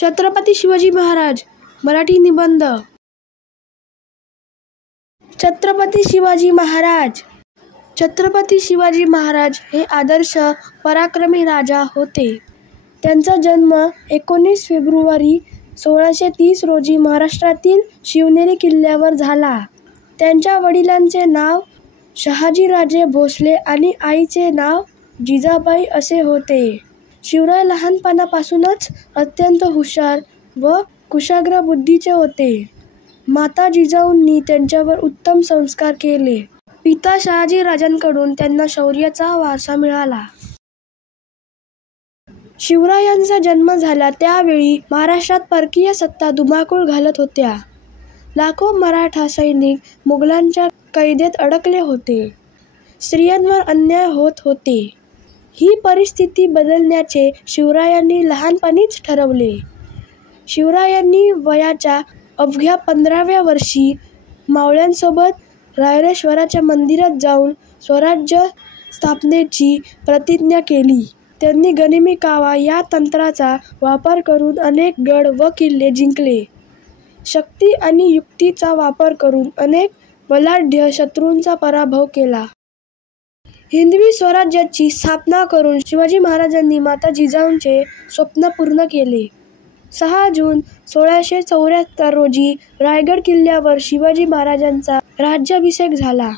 छत्रपती शिवाजी महाराज मराठी निबंध. छत्रपती शिवाजी महाराज. छत्रपती शिवाजी महाराज हे आदर्श पराक्रमी राजा होते. त्यांचा जन्म 19 फेब्रुवारी 1630 रोजी महाराष्ट्रातील शिवनेरी किल्ल्यावर झाला. त्यांच्या वडिलांचे नाव शहाजीराजे भोसले आणि आईचे नाव जिजाबाई असे होते. शिवराय लहानपणापासूनच अत्यंत हुशार व कुशाग्र बुद्धीचे होते. माता जिजाऊंनी त्यांच्यावर उत्तम संस्कार केले. पिता शहाजीराजांकडून त्यांना शौर्याचा वारसा मिळाला. शिवरायांचा जन्म झाला त्यावेळी महाराष्ट्रात परकीय सत्ता धुमाकूळ घालत होत्या. लाखो मराठा सैनिक मुघलांच्या कैदेत अडकले होते. स्त्रियांवर अन्याय होत होते. ही परिस्थिती बदलण्याचे शिवरायांनी लहानपणीच ठरवले. शिवरायांनी वयाच्या अवघ्या 15व्या वर्षी मावळ्यांसोबत रायरेश्वराच्या मंदिरात जाऊन स्वराज्य स्थापनेची प्रतिज्ञा केली. त्यांनी गनिमी कावा या तंत्राचा वापर करून अनेक गड व किल्ले जिंकले. शक्ती आणि युक्तीचा वापर करून अनेक बलाढ्य शत्रूंचा पराभव केला. हिंदवी स्वराज्याची स्थापना करून शिवाजी महाराजांनी माता जिजाऊंचे स्वप्न पूर्ण केले. 6 जून 1674 रोजी रायगड किल्ल्यावर शिवाजी महाराजांचा राज्याभिषेक झाला.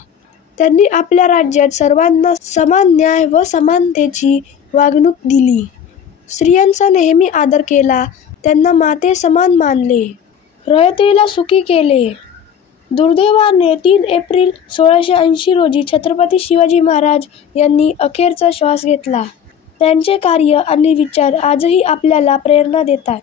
त्यांनी आपल्या राज्यात सर्वांना समान न्याय व समानतेची वागणूक दिली. स्त्रियांचा नेहमी आदर केला. त्यांना माते समान मानले. रयतेला सुखी केले. दुर्दैवाने 3 एप्रिल 1680 रोजी छत्रपती शिवाजी महाराज यांनी अखेरचा श्वास घेतला. त्यांचे कार्य आणि विचार आजही आपल्याला प्रेरणा देतात.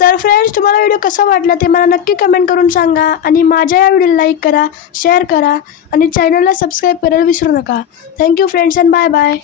तर फ्रेंड्स, तुम्हाला व्हिडिओ कसा वाटला ते मला नक्की कमेंट करून सांगा आणि माझ्या या व्हिडिओला लाईक करा, शेअर करा आणि चॅनलला सबस्क्राईब करायला विसरू नका. Thank you friends and bye bye.